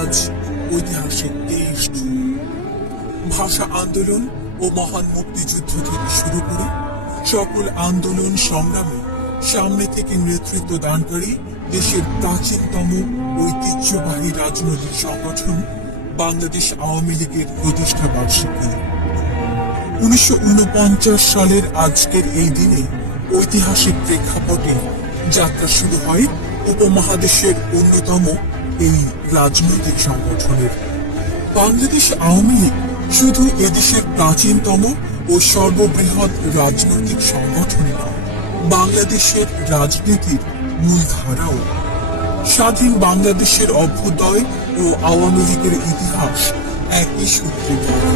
আজ ঐতিহাসিক 23 জুন। ভাষা আন্দোলন ও মহান মুক্তিযুদ্ধ থেকে শুরু করে সকল আন্দোলন সংগ্রামে সামনে থেকে নেতৃত্ব দানকারী দেশের প্রাচীনতম ঐতিহ্যবাহী রাজনৈতিক সংগঠন বাংলাদেশ আওয়ামী লীগের প্রতিষ্ঠা বার্ষিকী। 1949 সালের আজকের এই দিনে ঐতিহাসিক প্রেক্ষাপটে যাত্রা শুরু হয় উপমহাদেশের অন্যতম এই রাজনৈতিক সংগঠনের। বাংলাদেশ আওয়ামী লীগ শুধু এদেশের প্রাচীনতম ও সর্ববৃহৎ রাজনৈতিক সংগঠন নয়, বাংলাদেশের রাজনীতির মূলধারাও। স্বাধীন বাংলাদেশের অভ্যুদয় ও আওয়ামী লীগের ইতিহাস একই সূত্রে গাঁথা।